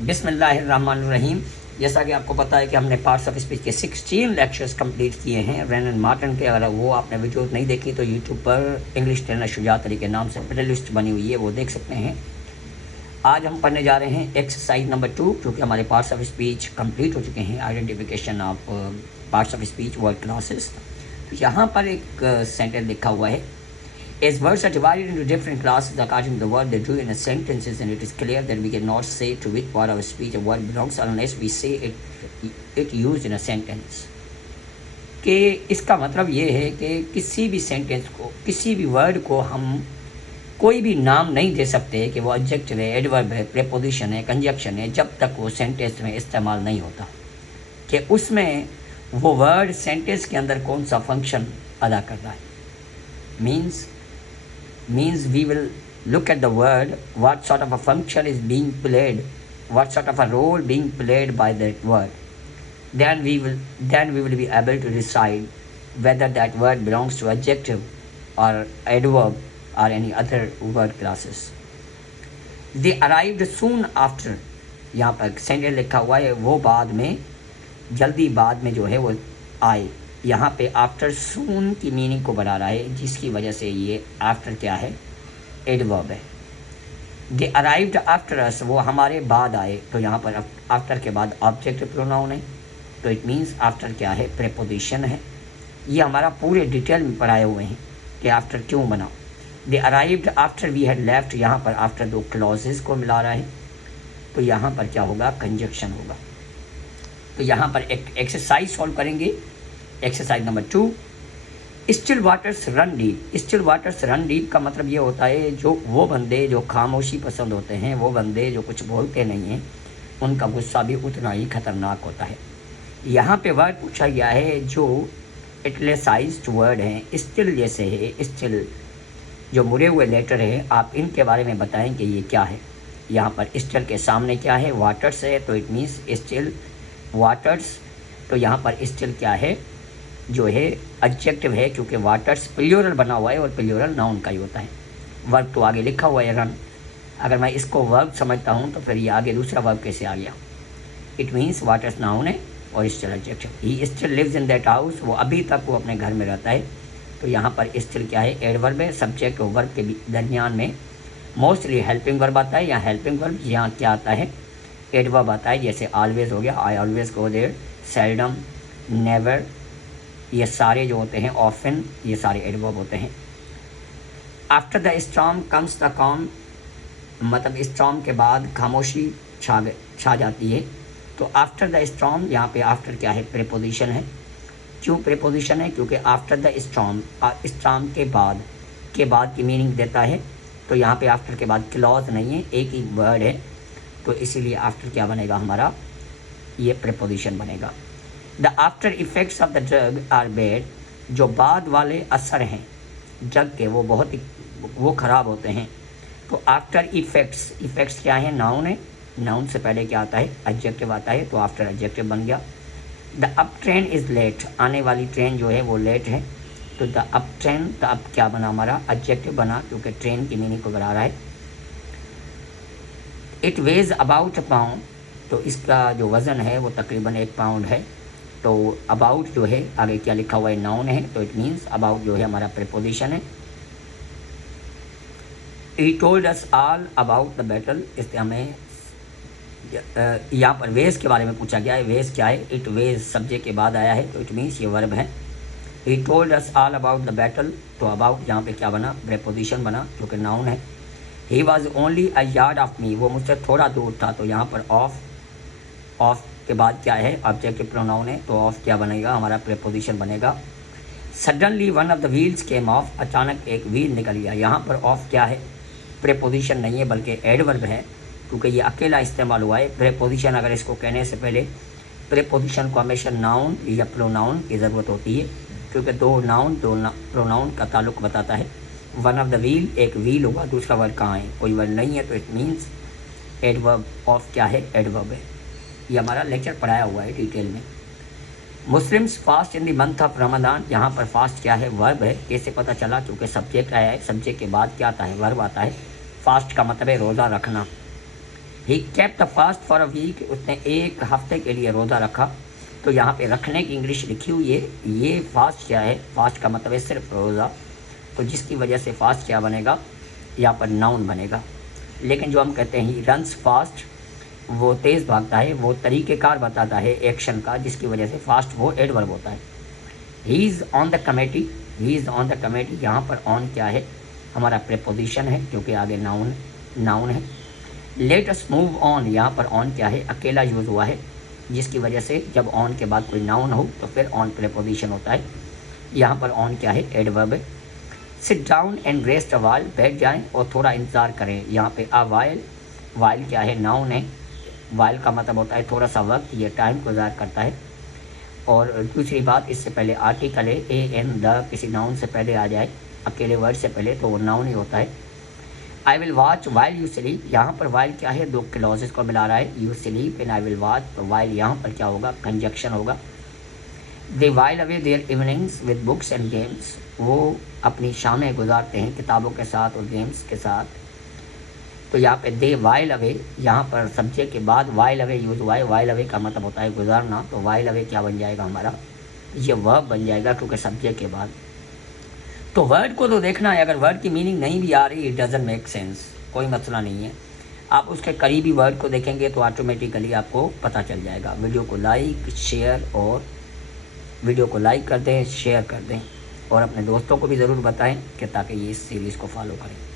बिस्मिल्लाहिर्रहमानिर्रहीम। जैसा कि आपको पता है कि हमने पार्ट्स ऑफ स्पीच के 16 लेक्चर्स कंप्लीट किए हैं रैन एंड मार्टिन के। अगर वो आपने वीडियो नहीं देखी तो यूट्यूब पर इंग्लिश ट्रेनर शुजात अली के नाम से प्ले लिस्ट बनी हुई है, वो देख सकते हैं। आज हम पढ़ने जा रहे हैं एक्सरसाइज नंबर 2, क्योंकि हमारे पार्ट्स ऑफ स्पीच कंप्लीट हो चुके हैं। Identification of parts of speech word classes. तो यहाँ पर एक सेंटेंस लिखा हुआ है, As words are divided into different classes according to the word they do in a sentences, and it is clear that we cannot say to which part of a speech a word belongs unless we say it used in a sentence। कि इसका मतलब ये है कि किसी भी sentence को, किसी भी वर्ड को हम कोई भी नाम नहीं दे सकते कि वो एडजेक्टिव है, एडवर्ब है, प्रीपोजिशन है, कंजक्शन है, जब तक वो सेंटेंस में इस्तेमाल नहीं होता कि उसमें वो वर्ड सेंटेंस के अंदर कौन सा फंक्शन अदा कर रहा है। means we will look at the word, what sort of a function is being played, what sort of a role being played by that word. Then we will be able to decide whether that word belongs to adjective or adverb or any other word classes. They arrived soon after, यहाँ पर sentence लिखा हुआ है वो बाद में, जल्दी बाद में जो है वो आए। यहाँ पे आफ्टर सून की मीनिंग को बढ़ा रहा है, जिसकी वजह से ये आफ्टर क्या है, एडवर्ब है। दे अराइव्ड आफ्टर अस, वो हमारे बाद आए। तो यहाँ पर आफ्टर के बाद ऑब्जेक्टिव प्रोनाउन है, तो इट मीन्स आफ्टर क्या है, प्रीपोजिशन है। ये हमारा पूरे डिटेल में पढ़ाए हुए हैं कि आफ्टर क्यों बना। They arrived after we had left, यहाँ पर आफ्टर दो क्लॉजेस को मिला रहा है, तो यहाँ पर क्या होगा, कंजक्शन होगा। तो यहाँ पर एक एक्सरसाइज सॉल्व करेंगे। Exercise number 2, still waters run deep. Still waters run deep का मतलब ये होता है जो वो बंदे जो खामोशी पसंद होते हैं, वो बंदे जो कुछ बोलते नहीं हैं, उनका गुस्सा भी उतना ही खतरनाक होता है। यहाँ पे वर्ड पूछा गया है जो इटैलिसाइज्ड वर्ड हैं, स्टिल जैसे है, स्टिल जो मुड़े हुए लेटर है, आप इनके बारे में बताएं कि ये क्या है। यहाँ पर स्टिल के सामने क्या है, वाटर्स है, तो इट मीन्स स्टिल वाटर्स। तो यहाँ पर स्टिल क्या है, जो है एडजेक्टिव है, क्योंकि वाटर्स प्लूरल बना हुआ है और प्लूरल नाउन का ही होता है। वर्ब तो आगे लिखा हुआ है रन, अगर मैं इसको वर्ब समझता हूँ तो फिर ये आगे दूसरा वर्ब कैसे आ गया। इट मीन्स वाटर्स नाउन है और still adjective. He still lives in that house, वो अभी तक वो अपने घर में रहता है। तो यहाँ पर स्टिल क्या है, एडवर्ब है। सब्जेक्ट और वर्ब के दरमियान में मोस्टली हेल्पिंग वर्ब आता है, या हेल्पिंग वर्ब यहाँ क्या आता है, एडवर्ब आता है। जैसे ऑलवेज हो गया, I always go there, seldom, never, ये सारे जो होते हैं, ऑफन, ये सारे एडवर्ब होते हैं। After the storm comes the com, मतलब स्टॉर्म के बाद खामोशी छा जाती है। तो आफ्टर द स्टॉर्म, यहाँ पे आफ्टर क्या है, प्रीपोजिशन है। क्यों प्रीपोजिशन है, क्योंकि आफ्टर द स्टॉर्म, स्टॉर्म के बाद की मीनिंग देता है। तो यहाँ पे आफ्टर के बाद क्लॉज नहीं है, एक ही वर्ड है, तो इसीलिए आफ्टर क्या बनेगा हमारा, ये प्रीपोजिशन बनेगा। The after effects of the drug are bad, जो बाद वाले असर हैं ड्रग के, वो बहुत ही वो ख़राब होते हैं। तो आफ्टर इफ़ेक्ट्स, इफ़ेक्ट्स क्या है, नाउन है, नाउन से पहले क्या आता है, एडजेक्टिव आता है, तो आफ्टर एडजेक्टिव बन गया। The up train is late, आने वाली ट्रेन जो है वो लेट है। तो the up train, the up क्या बना हमारा, एडजेक्टिव बना, क्योंकि ट्रेन की मीनिंग को बढ़ा रहा है। It ways about a pound, तो इसका जो वज़न है वो तकरीबन 1 पाउंड है। तो अबाउट जो है आगे क्या लिखा हुआ है, नाउन है, तो इट मीन्स अबाउट जो है हमारा प्रीपोजिशन है। He told us all about the battle, इससे हमें यहाँ पर वेज के बारे में पूछा गया है। वेज क्या है, इट वेज सब्जेक्ट के बाद आया है, तो इट मीन्स ये वर्ब है। He told us all about the battle, तो अबाउट यहाँ पे क्या बना, प्रीपोजिशन बना, जो कि नाउन है। He was only a yard of me, वो मुझसे थोड़ा दूर था, तो यहाँ पर ऑफ के बाद क्या है, ऑब्जेक्टिव प्रोनाउन है, तो ऑफ क्या बनेगा, हमारा प्रीपोजिशन बनेगा। Suddenly one of the wheels came of, अचानक एक व्हील निकल गया। यहाँ पर ऑफ क्या है, प्रीपोजिशन नहीं है बल्कि एडवर्ब है, क्योंकि ये अकेला इस्तेमाल हुआ है। प्रीपोजिशन अगर इसको कहने से पहले प्रीपोजिशन को हमेशा नाउन या प्रोनाउन की ज़रूरत होती है, क्योंकि दो प्रोनाउन का ताल्लुक बताता है। वन ऑफ द व्हील, एक व्हील होगा, दूसरा वर्ड कहाँ है, कोई वर्ड नहीं है, तो इट मीन्स एडवर्ब। ऑफ क्या है, एडवर्ब है। ये हमारा लेक्चर पढ़ाया हुआ है डिटेल में। Muslims fast in the month of Ramzan, यहाँ पर फास्ट क्या है, वर्ब है। कैसे पता चला, क्योंकि सब्जेक्ट आया है, सब्जेक्ट के बाद क्या आता है, वर्ब आता है। फास्ट का मतलब है रोज़ा रखना। He kept the fast for a week, उसने एक हफ्ते के लिए रोज़ा रखा। तो यहाँ पे रखने की इंग्लिश लिखी हुई है, ये फास्ट क्या है, फास्ट का मतलब है सिर्फ रोज़ा, तो जिसकी वजह से फास्ट क्या बनेगा, यहाँ पर नाउन बनेगा। लेकिन जो हम कहते हैं ही रन्स फास्ट, वो तेज़ भागता है, वो तरीक़ेकार बताता है एक्शन का, जिसकी वजह से फास्ट वो एडवर्ब होता है। He is on the committee, he is on the committee, यहाँ पर ऑन क्या है, हमारा प्रेपोजिशन है, क्योंकि आगे नाउन है। लेट अस मूव ऑन, यहाँ पर ऑन क्या है, अकेला यूज़ हुआ है, जिसकी वजह से जब ऑन के बाद कोई नाउन हो तो फिर ऑन प्रेपोजिशन होता है। यहाँ पर ऑन क्या है, एडवर्ब है। Sit down and rest a while, बैठ जाएं और थोड़ा इंतज़ार करें। यहाँ पे अ वाइल, वाइल क्या है, नाउन है, वाइल का मतलब होता है थोड़ा सा वक्त, ये टाइम को ज़ाहिर करता है। और दूसरी बात, इससे पहले आर्टिकल है, ए एन द किसी नाउन से पहले आ जाए, अकेले वर्ड से पहले, तो वो नाउन ही होता है। आई will watch while you sleep, यहाँ पर वाइल क्या है, दो क्लॉजेस को मिला रहा है, you sleep and I will watch, तो वाइल यहाँ पर क्या होगा, कंजक्शन होगा। They while away their evenings with books and games, वो अपनी शामें गुजारते हैं किताबों के साथ और गेम्स के साथ। तो यहाँ पे दे वाइल अवे, यहाँ पर सब्जेक्ट के बाद वाइल अवे यूज़ हुआ है, वाइल अवे का मतलब होता है गुजारना, तो वाइल अवे क्या बन जाएगा हमारा, ये वर्ब बन जाएगा, क्योंकि सब्जेक्ट के बाद। तो वर्ड को तो देखना है, अगर वर्ड की मीनिंग नहीं भी आ रही, इट डजंट मेक सेंस, कोई मसला नहीं है, आप उसके करीबी वर्ड को देखेंगे तो ऑटोमेटिकली आपको पता चल जाएगा। वीडियो को लाइक कर दें, शेयर कर दें, और अपने दोस्तों को भी ज़रूर बताएं कि ताकि ये इस सीरीज़ को फॉलो करें।